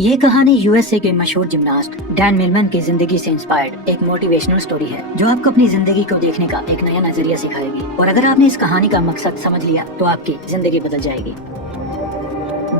ये कहानी यूएसए के मशहूर जिमनास्ट डैन मिलमैन की जिंदगी से इंस्पायर्ड एक मोटिवेशनल स्टोरी है जो आपको अपनी जिंदगी को देखने का एक नया नजरिया सिखाएगी। और अगर आपने इस कहानी का मकसद समझ लिया तो आपकी जिंदगी बदल जाएगी।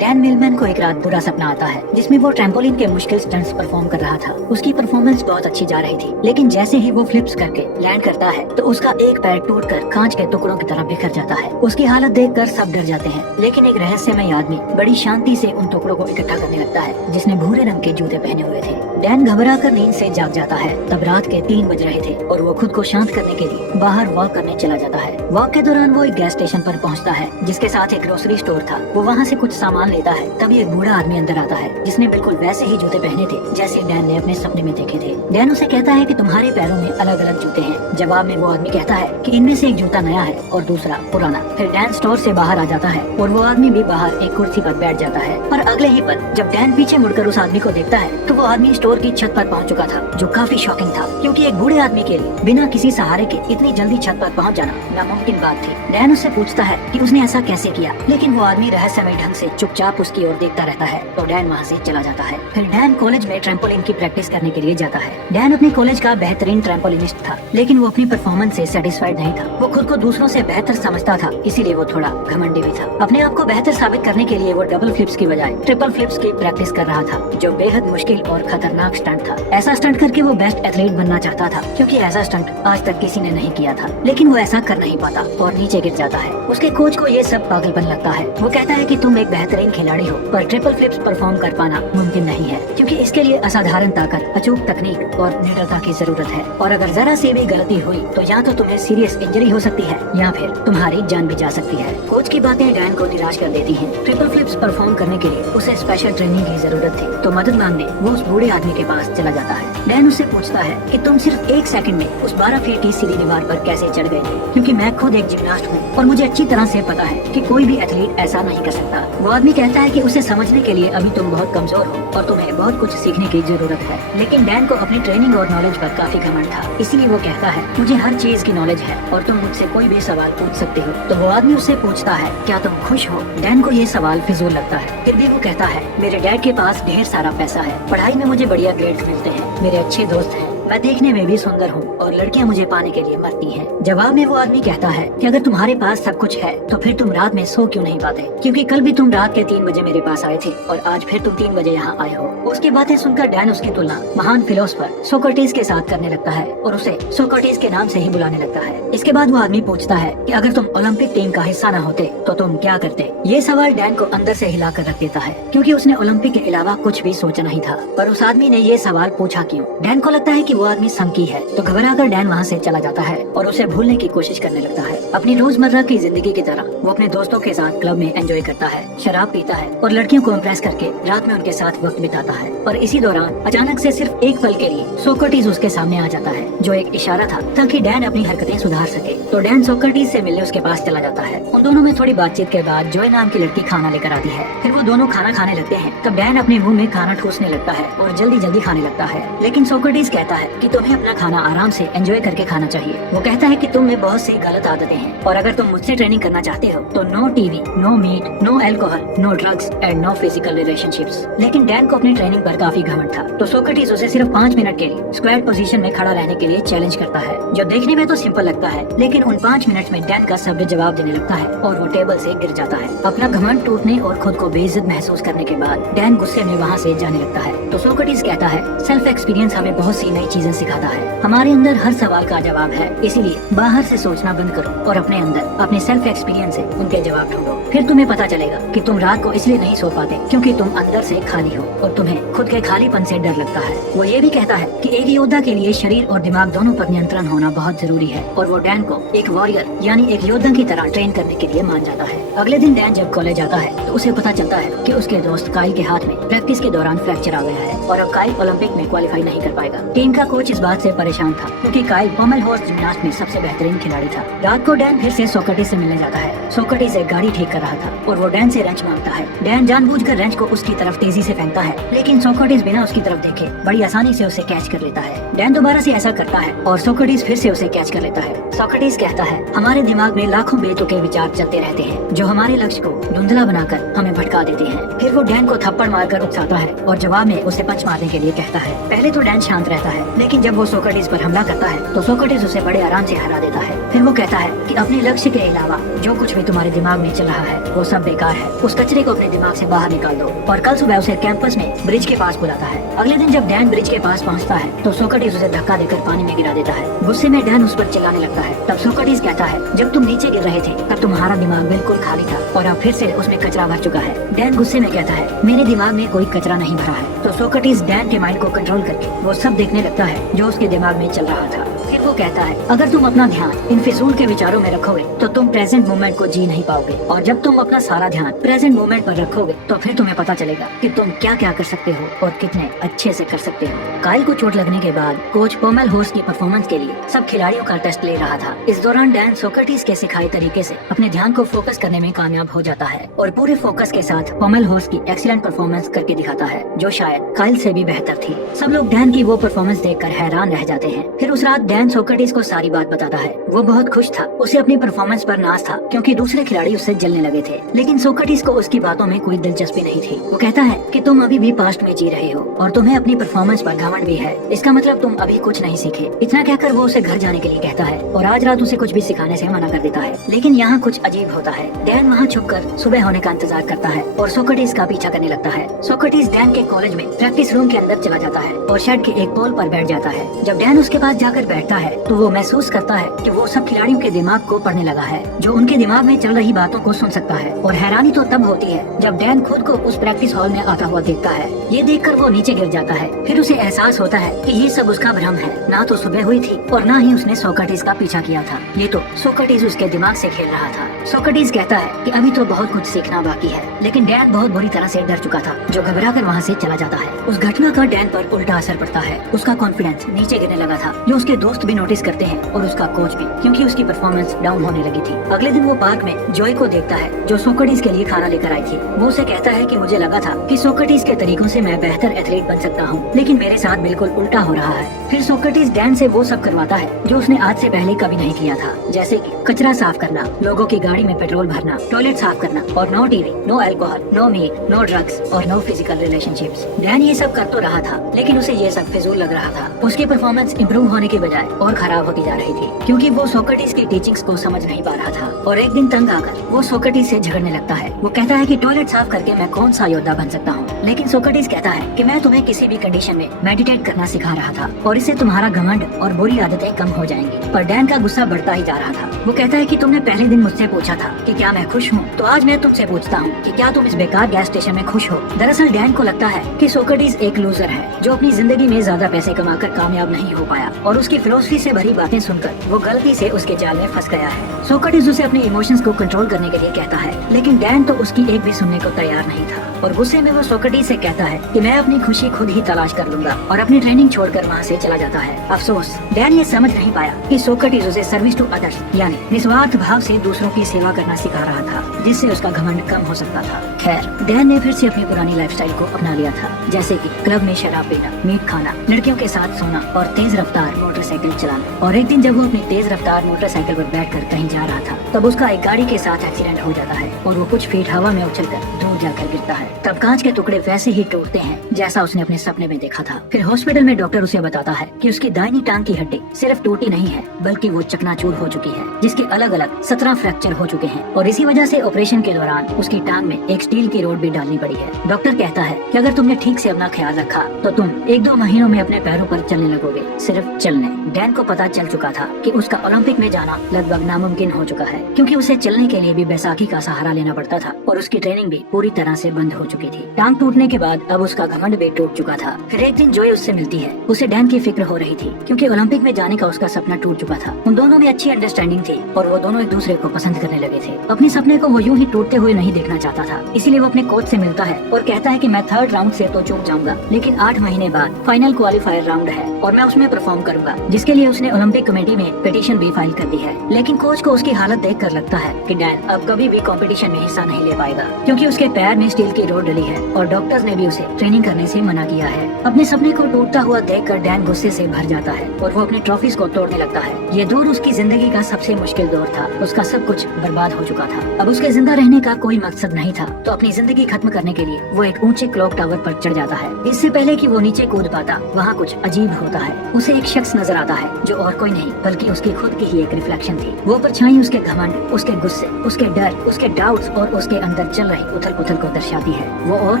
डैन मिलमैन को एक रात बुरा सपना आता है जिसमें वो ट्रैम्पोलिन के मुश्किल स्टंट्स परफॉर्म कर रहा था। उसकी परफॉर्मेंस बहुत अच्छी जा रही थी, लेकिन जैसे ही वो फ्लिप्स करके लैंड करता है तो उसका एक पैर टूटकर कांच के टुकड़ों की तरह बिखर जाता है। उसकी हालत देखकर सब डर जाते हैं, लेकिन एक रहस्यमय आदमी बड़ी शांति से उन टुकड़ों को इकट्ठा करने लगता है जिसने भूरे रंग के जूते पहने हुए थे। डैन घबराकर नींद से जाग जाता है। तब रात के 3 बज रहे थे और वो खुद को शांत करने के लिए बाहर वॉक करने चला जाता है। वॉक के दौरान वो एक गैस स्टेशन पर पहुंचता है जिसके साथ एक ग्रोसरी स्टोर था। वो वहां से कुछ सामान लेता है। तभी एक बूढ़ा आदमी अंदर आता है जिसने बिल्कुल वैसे ही जूते पहने थे जैसे डैन ने अपने सपने में देखे थे। डैन उसे कहता है कि तुम्हारे पैरों में अलग अलग जूते हैं। जवाब में वो आदमी कहता है कि इनमें से एक जूता नया है और दूसरा पुराना। फिर डैन स्टोर से बाहर आ जाता है और वो आदमी भी बाहर एक कुर्सी पर बैठ जाता है। पर अगले ही पल जब डैन पीछे मुड़कर उस आदमी को देखता है तो वो आदमी स्टोर की छत पर पहुंच चुका था, जो काफी शॉकिंग था क्योंकि एक बूढ़े आदमी के लिए बिना किसी सहारे के इतनी जल्दी छत पर पहुंच जाना नामुमकिन बात थी। डैन उससे पूछता है कि उसने ऐसा कैसे किया, लेकिन वो आदमी रहस्यमय ढंग से चुपचाप उसकी ओर देखता रहता है। तो डैन वहाँ से चला जाता है। फिर डैन कॉलेज में ट्रैम्पोलिन की प्रैक्टिस करने के लिए जाता है। डैन अपने कॉलेज का बेहतरीन ट्रैम्पोलिनिस्ट था, लेकिन वो अपनी परफॉर्मेंस से सेटिस्फाइड नहीं था। वो खुद को दूसरों से बेहतर समझता था, इसीलिए वो थोड़ा घमंडी भी था। अपने आप को बेहतर साबित करने के लिए वो डबल फ्लिप्स की बजाय ट्रिपल फ्लिप्स की प्रैक्टिस कर रहा था, जो बेहद मुश्किल और खतरनाक स्टंट था। ऐसा स्टंट करके वो बेस्ट एथलीट बनना चाहता था, क्योंकि ऐसा स्टंट आज तक किसी ने नहीं किया था। लेकिन वो ऐसा कर नहीं पाता और नीचे गिर जाता है। उसके कोच को ये सब पागलपन लगता है। वो कहता है कि तुम एक बेहतरीन खिलाड़ी हो, पर ट्रिपल फ्लिप्स परफॉर्म कर पाना मुमकिन नहीं है, क्योंकि इसके लिए असाधारण ताकत, अचूक तकनीक और निडरता की जरूरत है। और अगर जरा से भी गलती हुई तो या तो तुम्हें सीरियस इंजरी हो सकती है या फिर तुम्हारी जान भी जा सकती है। कोच की बातें डैन को निराश कर देती हैं। ट्रिपल फ्लिप्स परफॉर्म करने के लिए उसे स्पेशल ट्रेनिंग की जरूरत थी, तो मदद मांगने वो उस बूढ़े आदमी के पास चला जाता है। डैन उससे पूछता है कि तुम सिर्फ 1 सेकंड में उस 12 फीट की सीधी दीवार पर कैसे चढ़ गए थे, क्योंकि मैं खुद एक जिमनास्ट हूँ और मुझे अच्छी तरह से पता है कि कोई भी एथलीट ऐसा नहीं कर सकता। वो आदमी कहता है कि उसे समझने के लिए अभी तुम बहुत कमजोर हो और तुम्हें बहुत कुछ सीखने की जरूरत है। लेकिन डैन को अपनी ट्रेनिंग और नॉलेज पर काफी घमंड था, इसीलिए वो कहता है मुझे हर चीज की नॉलेज है और तुम मुझसे कोई भी सवाल पूछ सकते हो। तो वो आदमी उससे पूछता है क्या तुम खुश हो। डैन को ये सवाल फिजूल लगता है, फिर भी वो कहता है मेरे डैड के पास ढेर सारा पैसा है, पढ़ाई में मुझे बढ़िया ग्रेड्स मिलते हैं, मेरे अच्छे दोस्त हैं, मैं देखने में भी सुंदर हूँ और लड़कियाँ मुझे पाने के लिए मरती हैं। जवाब में वो आदमी कहता है कि अगर तुम्हारे पास सब कुछ है तो फिर तुम रात में सो क्यों नहीं पाते, क्योंकि कल भी तुम रात के 3 बजे मेरे पास आए थे और आज फिर तुम 3 बजे यहाँ आए हो। उसकी बातें सुनकर डैन उसकी तुलना महान फिलोसफर सोक्रेटिस के साथ करने लगता है और उसे सोक्रेटिस के नाम से ही बुलाने लगता है। इसके बाद वो आदमी पूछता है कि अगर तुम ओलंपिक टीम का हिस्सा न होते तो तुम क्या करते। ये सवाल डैन को अंदर से हिला कर रख देता है, क्योंकि उसने ओलंपिक के अलावा कुछ भी सोचा नहीं था। पर उस आदमी ने ये सवाल पूछा क्यों। डैन को लगता है कि वो आदमी संकी है, तो घबराकर डैन वहाँ से चला जाता है और उसे भूलने की कोशिश करने लगता है। अपनी रोजमर्रा की जिंदगी की तरह वो अपने दोस्तों के साथ क्लब में एंजॉय करता है, शराब पीता है और लड़कियों को इम्प्रेस करके रात में उनके साथ वक्त बिताता है। और इसी दौरान अचानक से सिर्फ एक पल के लिए सोक्रेटिस उसके सामने आ जाता है, जो एक इशारा था ताकि डैन अपनी हरकतें सुधार सके। तो डैन सोक्रेटिस से मिलने उसके पास चला जाता है। उन दोनों में थोड़ी बातचीत के बाद जॉय नाम की लड़की खाना लेकर आती है। फिर वो दोनों खाना खाने लगते हैं। तब डैन अपने मुंह में खाना ठूसने लगता है और जल्दी जल्दी खाने लगता है, लेकिन सोक्रेटिस कहता है कि तुम्हें अपना खाना आराम से एंजॉय करके खाना चाहिए। वो कहता है कि तुम में बहुत सी गलत आदतें हैं और अगर तुम मुझसे ट्रेनिंग करना चाहते हो तो no TV, no meat, no alcohol, no drugs and no physical relationships. लेकिन डैन को अपनी ट्रेनिंग पर काफी घमंड था, तो सोक्रेटिस उसे सिर्फ 5 मिनट के लिए स्क्वाट पोजीशन में खड़ा रहने के लिए चैलेंज करता है, जो देखने में तो सिंपल लगता है, लेकिन उन 5 मिनट में डैन का सभ्य जवाब देने लगता है और वो टेबल से गिर जाता है। अपना घमंड टूटने और खुद को बेइज्जत महसूस करने के बाद डैन गुस्से में वहाँ से जाने लगता है। तो सोक्रेटिस कहता है सेल्फ एक्सपीरियंस हमें बहुत सी नई चीजें सिखाता है, हमारे अंदर हर सवाल का जवाब है, इसीलिए बाहर से सोचना बंद करो और अपने अंदर अपने सेल्फ एक्सपीरियंस से उनके जवाब ढूंढो। फिर तुम्हें पता चलेगा कि तुम रात को इसलिए नहीं सो पाते क्योंकि तुम अंदर से खाली हो और तुम्हें खुद के खालीपन से डर लगता है। वो ये भी कहता है कि एक योद्धा के लिए शरीर और दिमाग दोनों पर नियंत्रण होना बहुत जरूरी है और वो डैन को एक वॉरियर यानी एक योद्धा की तरह ट्रेन करने के लिए मान जाता है। अगले दिन डैन जब कॉलेज आता है तो उसे पता चलता है कि उसके दोस्त काइल के हाथ में प्रैक्टिस के दौरान फ्रैक्चर आ गया है और अब काइल ओलंपिक में क्वालिफाई नहीं कर पाएगा। टीम का कोच इस बात से परेशान था क्योंकि काइल पॉमेल हॉर्स जिम्नास्ट में सबसे बेहतरीन खिलाड़ी था। रात को डैन फिर से सोक्रेटिस से मिलने जाता है। सोक्रेटिस एक गाड़ी ठीक कर रहा था और वो डैन से रेंच मांगता है। डैन जानबूझकर रेंच को उसकी तरफ तेजी से फेंकता है, लेकिन सोक्रेटिस बिना उसकी तरफ देखे बड़ी आसानी से उसे कैच कर लेता है। डैन दोबारा से ऐसा करता है और सोक्रेटिस फिर से उसे कैच कर लेता है। सोक्रेटिस कहता है, हमारे दिमाग में लाखों बेतुके विचार चलते रहते हैं जो हमारे लक्ष्य को धुंधला बनाकर हमें भटका देते हैं। फिर वो डैन को थप्पड़ मारकर उकसाता है और जवाब में उसे पंच मारने के लिए कहता है। पहले तो डैन शांत रहता है, लेकिन जब वो सोक्रेटिस पर हमला करता है तो सोक्रेटिस उसे बड़े आराम से हरा देता है। फिर वो कहता है कि अपने लक्ष्य के अलावा जो कुछ भी तुम्हारे दिमाग में चल रहा है वो सब बेकार है। उस कचरे को अपने दिमाग से बाहर निकाल दो। और कल सुबह उसे कैंपस में ब्रिज के पास बुलाता है। अगले दिन जब डैन ब्रिज के पास पहुंचता है तो सोक्रेटिस उसे धक्का देकर पानी में गिरा देता है। गुस्से में डैन उस पर चिल्लाने लगता है। तब सोक्रेटिस कहता है, जब तुम नीचे गिर रहे थे तब तुम्हारा दिमाग बिल्कुल खाली था और अब फिर से उसमें कचरा भर चुका है। डैन गुस्से में कहता है, मेरे दिमाग में कोई कचरा नहीं भरा है। तो सोक्रेटिस डैन के माइंड को कंट्रोल करके वो सब देखने लगता है जो उसके दिमाग में चल रहा था। फिर वो कहता है, अगर तुम अपना ध्यान इन फिजूल के विचारों में रखोगे तो तुम प्रेजेंट मोमेंट को जी नहीं पाओगे, और जब तुम अपना सारा ध्यान प्रेजेंट मोमेंट पर रखोगे तो फिर तुम्हें पता चलेगा कि तुम क्या क्या कर सकते हो और कितने अच्छे से कर सकते हो। काइल को चोट लगने के बाद कोच पॉमेल हॉर्स की परफॉर्मेंस के लिए सब खिलाड़ियों का टेस्ट ले रहा था। इस दौरान डैन सोक्रेटिस के सिखाए तरीके से अपने ध्यान को फोकस करने में कामयाब हो जाता है और पूरे फोकस के साथ पॉमेल हॉर्स की एक्सीलेंट परफॉर्मेंस करके दिखाता है जो शायद काइल से भी बेहतर थी। सब लोग डैन की वो परफॉर्मेंस देखकर हैरान रह जाते हैं। फिर उस रात डैन सोक्रेटिस को सारी बात बताता है। वो बहुत खुश था, उसे अपनी परफॉर्मेंस पर नाज था क्योंकि दूसरे खिलाड़ी उससे जलने लगे थे, लेकिन सोक्रेटिस को उसकी बातों में कोई दिलचस्पी नहीं थी। वो कहता है कि तुम अभी भी पास्ट में जी रहे हो और तुम्हें अपनी परफॉर्मेंस पर घमंड भी है, इसका मतलब तुम अभी कुछ नहीं सीखे। इतना कहकर वो उसे घर जाने के लिए कहता है और आज रात उसे कुछ भी सिखाने से मना कर देता है। लेकिन यहाँ कुछ अजीब होता है। डैन वहाँ छुपकर सुबह होने का इंतजार करता है और सोक्रेटिस का पीछा करने लगता है। सोक्रेटिस डैन के कॉलेज में प्रैक्टिस रूम के अंदर चला जाता है और शेड के एक पोल पर बैठ जाता है। जब डैन उसके पास जाकर बैठता है तो वो महसूस करता है कि वो सब खिलाड़ियों के दिमाग को पढ़ने लगा है, जो उनके दिमाग में चल रही बातों को सुन सकता है। और हैरानी तो तब होती है जब डैन खुद को उस प्रैक्टिस हॉल में आता हुआ देखता है। ये देखकर वो नीचे गिर जाता है। फिर उसे एहसास होता है कि ये सब उसका भ्रम है, ना तो सुबह हुई थी और ना ही उसने सोक्रेटिस का पीछा किया था। ये तो सोक्रेटिस उसके दिमाग से खेल रहा था। सोक्रेटिस कहता है कि अभी तो बहुत कुछ सीखना बाकी है, लेकिन डैन बहुत बुरी तरह से डर चुका था, जो घबरा कर वहाँ से चला जाता है। उस घटना का डैन पर उल्टा असर पड़ता है। उसका कॉन्फिडेंस नीचे गिरने लगा था, जो उसके दोस्त भी नोटिस करते हैं और उसका कोच भी, क्योंकि उसकी परफॉर्मेंस डाउन होने लगी थी। अगले दिन वो पार्क में जॉय को देखता है जो सोक्रेटिस के लिए खाना लेकर आई थी। वो उसे कहता है कि मुझे लगा था कि सोक्रेटिस के तरीकों से मैं बेहतर एथलीट बन सकता हूँ, लेकिन मेरे साथ बिल्कुल उल्टा हो रहा है। फिर सोक्रेटिस डैन से वो सब करवाता है जो उसने आज से पहले कभी नहीं किया था, जैसे कि कचरा साफ करना, लोगों की गाड़ी में पेट्रोल भरना, टॉयलेट साफ करना और no TV, no alcohol, no meat, no drugs और नो फिजिकल रिलेशनशिप्स। डैन ये सब कर तो रहा था, लेकिन उसे ये सब फिजूल लग रहा था। उसकी परफॉर्मेंस इम्प्रूव होने के बजाय और खराब होती जा रही थी, क्योंकि वो सोक्रेटिस की टीचिंग्स को समझ नहीं पा रहा था। और एक दिन तंग आकर वो सोक्रेटिस से झगड़ने लगता है। वो कहता है कि टॉयलेट साफ करके मैं कौन सा योद्धा बन सकता हूँ, लेकिन सोक्रेटिस कहता है कि मैं तुम्हें किसी भी कंडीशन में मेडिटेट करना सिखा रहा था और इससे तुम्हारा घमंड और बुरी आदतें कम हो जाएंगी। पर डैन का गुस्सा बढ़ता ही जा रहा था। वो कहता है कि तुमने पहले दिन मुझसे पूछा था कि क्या मैं खुश हूँ, तो आज मैं तुमसे पूछता हूँ कि क्या तुम इस बेकार गैस स्टेशन में खुश हो। दरअसल डैन को लगता है कि सोक्रेटिस एक लूजर है जो अपनी जिंदगी में ज्यादा पैसे कमाकर कामयाब नहीं हो पाया, और उसकी फिलोसफी से भरी बातें सुनकर वो गलती से उसके जाल में फंस गया है। सोक्रेटिस उसे अपने इमोशंस को कंट्रोल करने के लिए कहता है, लेकिन डैन तो उसकी एक भी सुनने को तैयार नहीं था और गुस्से में वो सोक्रेटिस से कहता है कि मैं अपनी खुशी खुद ही तलाश कर लूंगा, और अपनी ट्रेनिंग छोड़कर वहाँ से चला जाता है। अफसोस डैन ये समझ नहीं पाया कि सोक्रेटिस उसे सर्विस टू अदर्स यानी निस्वार्थ भाव से दूसरों की सेवा करना सिखा रहा था, जिससे उसका घमंड कम हो सकता था। खैर, डैन ने फिर से अपनी पुरानी लाइफस्टाइल को अपना लिया था, जैसे कि क्लब में शराब पीना, मीट खाना, लड़कियों के साथ सोना और तेज रफ्तार मोटरसाइकिल चलाना। और एक दिन जब वो अपनी तेज रफ्तार मोटरसाइकिल पर बैठकर कहीं जा रहा था, तब उसका एक गाड़ी के साथ एक्सीडेंट हो जाता है और वो कुछ फीट हवा में उछलकर दूर जाकर गिरता है। तब कांच के टुकड़े वैसे ही टूटते हैं जैसा उसने अपने सपने में देखा था। फिर हॉस्पिटल में डॉक्टर उसे बताता है कि उसकी दाहिनी टांग की हड्डी सिर्फ टूटी नहीं है, बल्कि वो चकनाचूर हो चुकी है, जिसके अलग अलग 17 फ्रैक्चर हो चुके हैं, और इसी वजह से ऑपरेशन के दौरान उसकी टांग में एक स्टील की रोड भी डालनी पड़ी है। डॉक्टर कहता है कि अगर तुमने ठीक से अपना ख्याल रखा तो तुम 1-2 महीनों में अपने पैरों पर चलने लगोगे, सिर्फ चलने। डैन को पता चल चुका था कि उसका ओलंपिक में जाना लगभग नामुमकिन हो चुका है, क्योंकि उसे चलने के लिए भी बैसाखी का सहारा लेना पड़ता था और उसकी ट्रेनिंग भी पूरी तरह से बंद हो हो चुकी थी। टांग टूटने के बाद अब उसका घमंड भी टूट चुका था। फिर एक दिन जोय उससे मिलती है। उसे डैन की फिक्र हो रही थी क्योंकि ओलंपिक में जाने का उसका सपना टूट चुका था। उन दोनों में अच्छी अंडरस्टैंडिंग थी और वो दोनों एक दूसरे को पसंद करने लगे थे। अपने सपने को वो यूं ही टूटते हुए नहीं देखना चाहता था, इसीलिए वो अपने कोच से मिलता है और कहता है कि मैं 3rd राउंड से तो चूक जाऊंगा, लेकिन 8 महीने बाद फाइनल क्वालिफायर राउंड है और मैं उसमें परफॉर्म करूंगा, जिसके लिए उसने ओलंपिक कमेटी में पिटीशन भी फाइल कर दी है। लेकिन कोच को उसकी हालत देखकर लगता है कि डैन अब कभी भी कंपटीशन में हिस्सा नहीं ले पाएगा क्योंकि उसके पैर में स्टील की रोड डली है और डॉक्टर्स ने भी उसे ट्रेनिंग करने से मना किया है। अपने सपने को टूटता हुआ देखकर डैन गुस्से से भर जाता है और वो अपनी ट्रॉफीज को तोड़ने लगता है। ये दौर उसकी जिंदगी का सबसे मुश्किल दौर था। उसका सब कुछ बर्बाद हो चुका था। अब उसके जिंदा रहने का कोई मकसद नहीं था, तो अपनी जिंदगी खत्म करने के लिए वो एक ऊंचे क्लॉक टावर पर चढ़ जाता है। इससे पहले कि वो नीचे कूद पाता, वहाँ कुछ अजीब होता है। उसे एक शख्स नजर आता है जो और कोई नहीं बल्कि उसकी खुद की ही एक रिफ्लेक्शन थी। वो परछाई उसके घमंड, उसके गुस्से, उसके डर, उसके डाउट्स और उसके अंदर चल रही उथल पुथल को दर्शाती है। वो और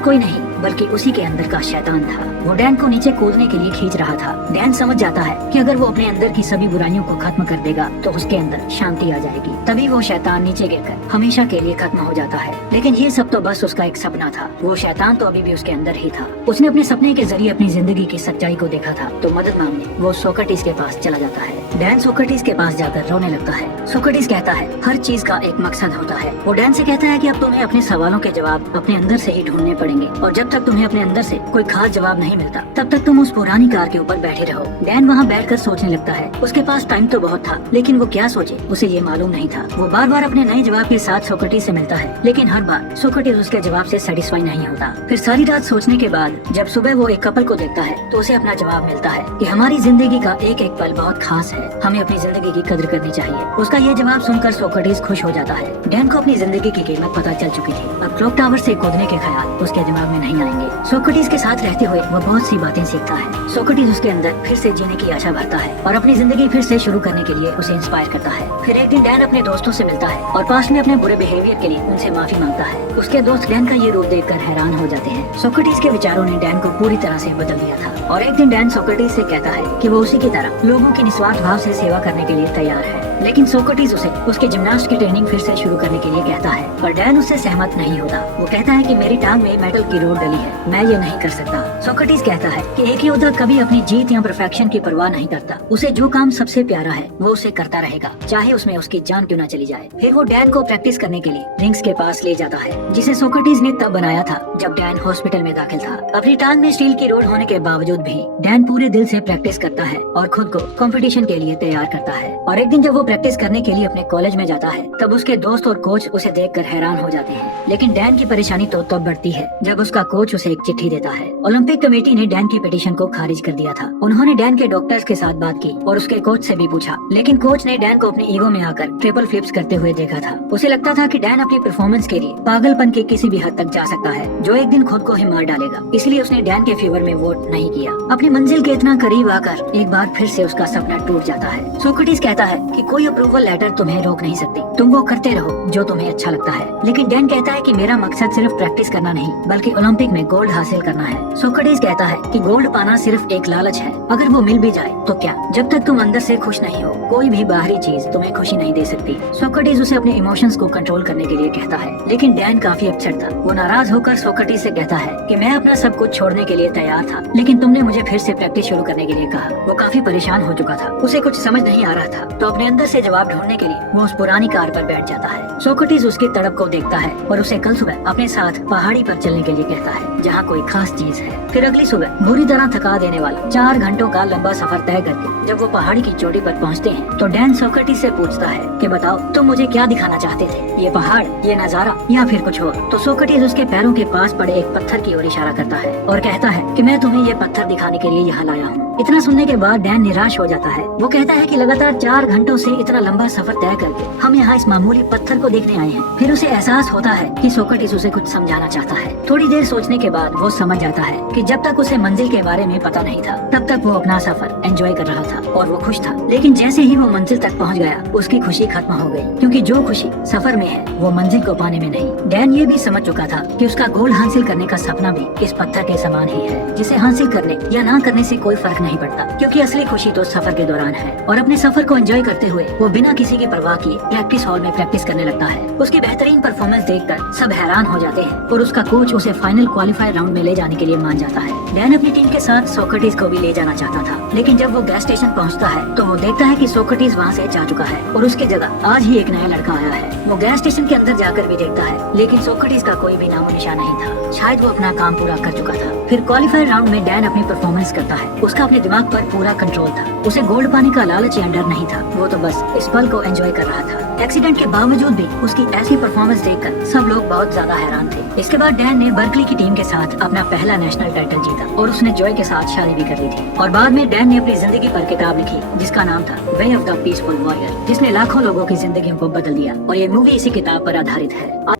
कोई नहीं बल्कि उसी के अंदर का शैतान था। वो डैन को नीचे कूदने के लिए खींच रहा था। डैन समझ जाता है कि अगर वो अपने अंदर की सभी बुराइयों को खत्म कर देगा तो उसके अंदर शांति आ जाएगी। तभी वो शैतान नीचे गिरकर हमेशा के लिए खत्म हो जाता है। लेकिन ये सब तो बस उसका एक सपना था। वो शैतान तो अभी भी उसके अंदर ही था। उसने अपने सपने के जरिए अपनी जिंदगी की सच्चाई को देखा था, तो मदद मांगने वो सोक्रेटिस के पास चला जाता है। डैन सोक्रेटिस के पास जाकर रोने लगता है। सोक्रेटिस कहता है हर चीज का एक मकसद होता है। वो डैन से कहता है कि अब तुम्हें अपने सवालों के जवाब अपने अंदर से ही ढूंढने पड़ेंगे और जब तक तुम्हें अपने अंदर से कोई खास जवाब नहीं मिलता तब तक तुम उस पुरानी कार के ऊपर बैठे रहो। डैन वहाँ बैठकर सोचने लगता है। उसके पास टाइम तो बहुत था, लेकिन वो क्या सोचे उसे ये मालूम नहीं था। वो बार बार अपने नए जवाब के साथ सोक्रेटिस से मिलता है, लेकिन हर बार सोक्रेटिस उसके जवाब से सेटिस्फाई नहीं होता। फिर सारी रात सोचने के बाद जब सुबह वो एक कपल को देखता है तो उसे अपना जवाब मिलता है कि हमारी जिंदगी का एक एक पल बहुत खास है, हमें अपनी जिंदगी की कदर करनी चाहिए। उसका ये जवाब सुनकर सोक्रेटिस खुश हो जाता है। डैन को अपनी जिंदगी की कीमत पता चल चुकी थी। अब क्लॉक टावर से कूदने के ख्याल उसके दिमाग में नहीं आएंगे। सोक्रेटिस के साथ रहते हुए वो बहुत सी बातें सीखता है। सोक्रेटिस उसके अंदर फिर से जीने की आशा भरता है और अपनी जिंदगी फिर से शुरू करने के लिए उसे इंस्पायर करता है। फिर एक दिन डैन अपने दोस्तों से मिलता है और पास्ट में अपने बुरे बिहेवियर के लिए उनसे माफी मांगता है। उसके दोस्त डैन का ये रूप देखकर हैरान हो जाते हैं। सोक्रेटिस के विचारों ने डैन को पूरी तरह से बदल दिया था और एक दिन डैन सोक्रेटिस से कहता है कि वो उसी की तरह लोगों की निस्वार्थ भाव से सेवा करने के लिए तैयार है। लेकिन सोक्रेटिस उसे उसके जिम्नास्ट की ट्रेनिंग फिर से शुरू करने के लिए कहता है, पर डैन उससे सहमत नहीं होता। वो कहता है कि मेरी टांग में मेटल की रोड डली है, मैं ये नहीं कर सकता। सोक्रेटिस कहता है कि एक योद्धा कभी अपनी जीत या परफेक्शन की परवाह नहीं करता। उसे जो काम सबसे प्यारा है वो उसे करता रहेगा, चाहे उसमें उसकी जान क्यों न चली जाए। फिर वो डैन को प्रैक्टिस करने के लिए रिंग्स के पास ले जाता है, जिसे सोक्रेटिस ने तब बनाया था जब डैन हॉस्पिटल में दाखिल था। अपनी टांग में स्टील की रोड होने के बावजूद भी डैन पूरे दिल से प्रैक्टिस करता है और खुद को कंपटीशन के लिए तैयार करता है। और एक दिन जब वो प्रैक्टिस करने के लिए अपने कॉलेज में जाता है तब उसके दोस्त और कोच उसे देखकर हैरान हो जाते हैं। लेकिन डैन की परेशानी तो तब बढ़ती है जब उसका कोच उसे एक चिट्ठी देता है। ओलंपिक कमेटी ने डैन की पिटीशन को खारिज कर दिया था। उन्होंने डैन के डॉक्टर्स के साथ बात की और उसके कोच से भी पूछा, लेकिन कोच ने डैन को अपने ईगो में आकर ट्रिपल फ्लिप्स करते हुए देखा था। उसे लगता था कि डैन अपनी परफॉर्मेंस के लिए पागलपन के किसी भी हद तक जा सकता है, जो एक दिन खुद को ही मार डालेगा। इसलिए उसने डैन के फेवर में वोट नहीं किया। अपनी मंजिल के इतना करीब आकर एक बार फिर से उसका सपना टूट जाता है। सोक्रेटिस कहता है कि कोई अप्रूवल लेटर तुम्हें रोक नहीं सकती, तुम वो करते रहो जो तुम्हें अच्छा लगता है। लेकिन डैन कहता है कि मेरा मकसद सिर्फ प्रैक्टिस करना नहीं बल्कि ओलंपिक में गोल्ड हासिल करना है। सोक्रेटिस कहता है कि गोल्ड पाना सिर्फ एक लालच है, अगर वो मिल भी जाए तो क्या, जब तक तुम अंदर से खुश नहीं हो कोई भी बाहरी चीज तुम्हें खुशी नहीं दे सकती। सोक्रेटिस उसे अपने इमोशंस को कंट्रोल करने के लिए कहता है, लेकिन डैन काफी अपसेट था। वो नाराज होकर सोक्रेटिस से कहता है कि मैं अपना सब कुछ छोड़ने के लिए तैयार था, लेकिन तुमने मुझे फिर से प्रैक्टिस शुरू करने के लिए कहा। वो काफी परेशान हो चुका था, उसे कुछ समझ नहीं आ रहा था, तो अपने अंदर से जवाब ढूंढने के लिए वो उस पुरानी कार पर बैठ जाता है। सोक्रेटिस उसकी तड़प को देखता है और उसे कल सुबह अपने साथ पहाड़ी पर चलने के लिए कहता है जहाँ कोई खास चीज है। फिर अगली सुबह बुरी तरह थका देने वाला 4 घंटों का लंबा सफर तय करके जब वो पहाड़ी की चोटी पर पहुँचते हैं तो डैन सोक्रेटिस से पूछता है कि बताओ तुम मुझे क्या दिखाना चाहते थे, ये पहाड़, ये नजारा या फिर कुछ और। तो सोक्रेटिस उसके पैरों के पास पड़े एक पत्थर की ओर इशारा करता है और कहता है कि मैं तुम्हें ये पत्थर दिखाने के लिए यहाँ लाया हूँ। इतना सुनने के बाद डैन निराश हो जाता है। वो कहता है कि लगातार 4 घंटों से इतना लंबा सफर तय करके हम यहाँ इस मामूली पत्थर को देखने आए हैं। फिर उसे एहसास होता है कि सोक्रेटिस उसे कुछ समझाना चाहता है। थोड़ी देर सोचने के बाद वो समझ जाता है कि जब तक उसे मंजिल के बारे में पता नहीं था तब तक वो अपना सफर एंजॉय कर रहा था और वो खुश था। लेकिन जैसे ही वो मंजिल तक पहुँच गया उसकी खुशी खत्म हो गई, क्योंकि जो खुशी सफर में है वो मंजिल को पाने में नहीं। डैन ये भी समझ चुका था कि उसका गोल हासिल करने का सपना भी इस पत्थर के समान ही है, जिसे हासिल करने या ना करने से कोई फर्क नहीं पड़ता, क्योंकि असली खुशी तो सफर के दौरान है। और अपने सफर को एंजॉय करते हुए वो बिना किसी की परवाह किए प्रैक्टिस हॉल में प्रैक्टिस करने लगता है। उसकी बेहतरीन परफॉर्मेंस देखकर सब हैरान हो जाते हैं और उसका कोच उसे फाइनल क्वालिफायर राउंड में ले जाने के लिए मान जाता है। डैन अपनी टीम के साथ सोक्रेटिस को भी ले जाना चाहता था, लेकिन जब वो गैस स्टेशन पहुंचता है तो वो देखता है कि सोक्रेटिस वहां से जा चुका है और उसके जगह आज ही एक नया लड़का आया है। वो गैस स्टेशन के अंदर जाकर भी देखता है, लेकिन सोक्रेटिस का कोई भी नामो निशान नहीं था। शायद वो अपना काम पूरा कर चुका था। फिर क्वालिफायर राउंड में डैन अपनी परफॉर्मेंस करता है। उसका अपने दिमाग पर पूरा कंट्रोल था। उसे गोल्ड पाने का लालच या डर नहीं था। वो तो बस इस पल को एंजॉय कर रहा था। एक्सीडेंट के बावजूद भी उसकी ऐसी परफॉर्मेंस देखकर सब लोग बहुत ज्यादा हैरान थे। इसके बाद डैन ने बर्कली की टीम के साथ अपना पहला नेशनल टाइटल जीता और उसने जॉय के साथ शादी भी कर ली थी। और बाद में डैन ने अपनी जिंदगी पर किताब लिखी जिसका नाम था way of the peaceful warrior, जिसने लाखों लोगों की जिंदगियों को बदल दिया। और ये मूवी इसी किताब पर आधारित है।